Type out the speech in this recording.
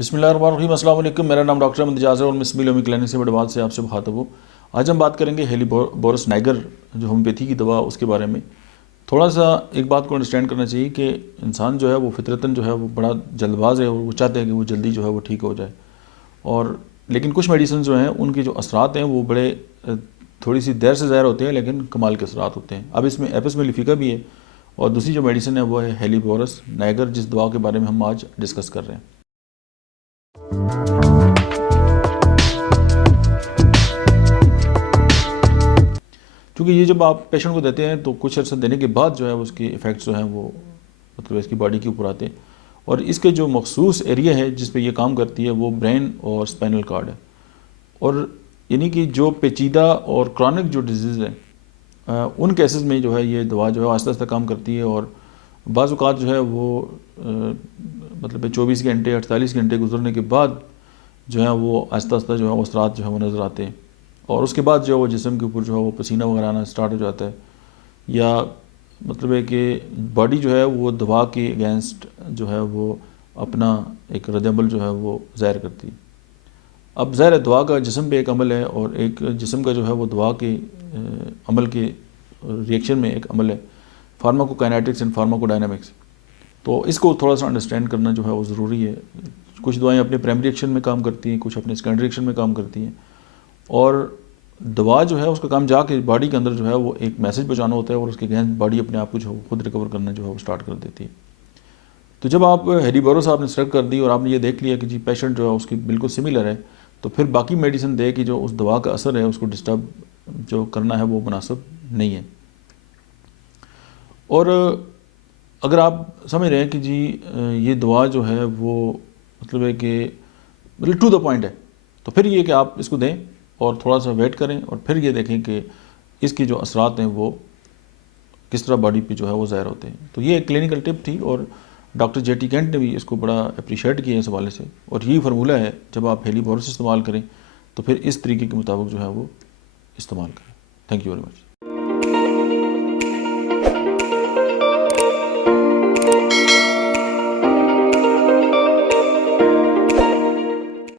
بسم اللہ الرحمن الرحیم. السلام علیکم. میرا نام ڈاکٹر احمد اجاز ہے اور میں سمیل ہومی کلینک سے بڑوال سے آپ سے مخاطب ہوں. آج ہم بات کریں گے ہیلیبورس نائگر جو ہومیوپیتھی کی دوا اس کے بارے میں. تھوڑا سا ایک بات کو انڈرسٹینڈ کرنا چاہیے کہ انسان جو ہے وہ فطرتاً جو ہے وہ بڑا جلد باز ہے اور وہ چاہتے ہیں کہ وہ جلدی جو ہے وہ ٹھیک ہو جائے. اور لیکن کچھ میڈیسن جو ہیں ان کے جو اثرات ہیں وہ بڑے تھوڑی سی دیر سے ظاہر ہوتے ہیں لیکن کمال کے اثرات ہوتے ہیں. اب اس میں ایپس میلیفیکا بھی ہے اور دوسری جو میڈیسن ہے وہ ہے ہیلیبورس نائگر جس دوا کے بارے میں ہم آج ڈسکس کر رہے ہیں. چونکہ یہ جب آپ پیشنٹ کو دیتے ہیں تو کچھ عرصہ دینے کے بعد جو ہے اس کے ایفیکٹس جو ہیں وہ مطلب اس کی باڈی کے اوپر آتے ہیں. اور اس کے جو مخصوص ایریا ہے جس پہ یہ کام کرتی ہے وہ برین اور اسپائنل کارڈ ہے. اور یعنی کہ جو پیچیدہ اور کرونک جو ڈیزیز ہیں ان کیسز میں جو ہے یہ دوا جو ہے آہستہ آہستہ کام کرتی ہے. اور بعض اوقات جو ہے وہ مطلب 24 گھنٹے 48 گھنٹے گزرنے کے بعد جو ہے وہ آہستہ آہستہ جو ہے وہ اثرات جو ہے وہ نظر آتے ہیں. اور اس کے بعد جو ہے وہ جسم کے اوپر جو ہے وہ پسینہ وغیرہ آنا اسٹارٹ ہو جاتا ہے یا مطلب ہے کہ باڈی جو ہے وہ دوا کے اگینسٹ جو ہے وہ اپنا ایک رد عمل جو ہے وہ ظاہر کرتی ہے. اب ظاہر ہے دوا کا جسم پہ ایک عمل ہے اور ایک جسم کا جو ہے وہ دوا کے عمل کے ریئیکشن میں ایک عمل ہے فارماکوکائنیٹکس اینڈ فارماکوڈائنامکس. تو اس کو تھوڑا سا انڈرسٹینڈ کرنا جو ہے وہ ضروری ہے. کچھ دوائیں اپنے پرائمری ایکشن میں کام کرتی ہیں, کچھ اپنے سیکنڈری ایکشن میں کام کرتی ہیں. اور دوا جو ہے اس کا کام جا کے باڈی کے اندر جو ہے وہ ایک میسج پہنچانا ہوتا ہے اور اس کے اگینسٹ باڈی اپنے آپ کو جو ہے خود ریکور کرنا جو ہے وہ اسٹارٹ کر دیتی ہے. تو جب آپ ہیلیبورس آپ نے سلیکٹ کر دی اور آپ نے یہ دیکھ لیا کہ جی پیشنٹ جو ہے اس کی بالکل سملر ہے تو پھر باقی میڈیسن دے کہ جو اس دوا کا اثر ہے اس کو ڈسٹرب جو کرنا ہے وہ مناسب نہیں ہے. اور اگر آپ سمجھ رہے ہیں کہ جی یہ دوا جو ہے وہ مطلب ہے کہ ٹو دا پوائنٹ ہے تو پھر یہ کہ آپ اس کو دیں اور تھوڑا سا ویٹ کریں اور پھر یہ دیکھیں کہ اس کی جو اثرات ہیں وہ کس طرح باڈی پہ جو ہے وہ ظاہر ہوتے ہیں. تو یہ ایک کلینکل ٹپ تھی اور ڈاکٹر جے ٹی کینٹ نے بھی اس کو بڑا اپریشیٹ کیا اس حوالے سے. اور یہی فارمولہ ہے جب آپ ہیلیبورس استعمال کریں تو پھر اس طریقے کے مطابق جو ہے وہ استعمال کریں. Thank you very much.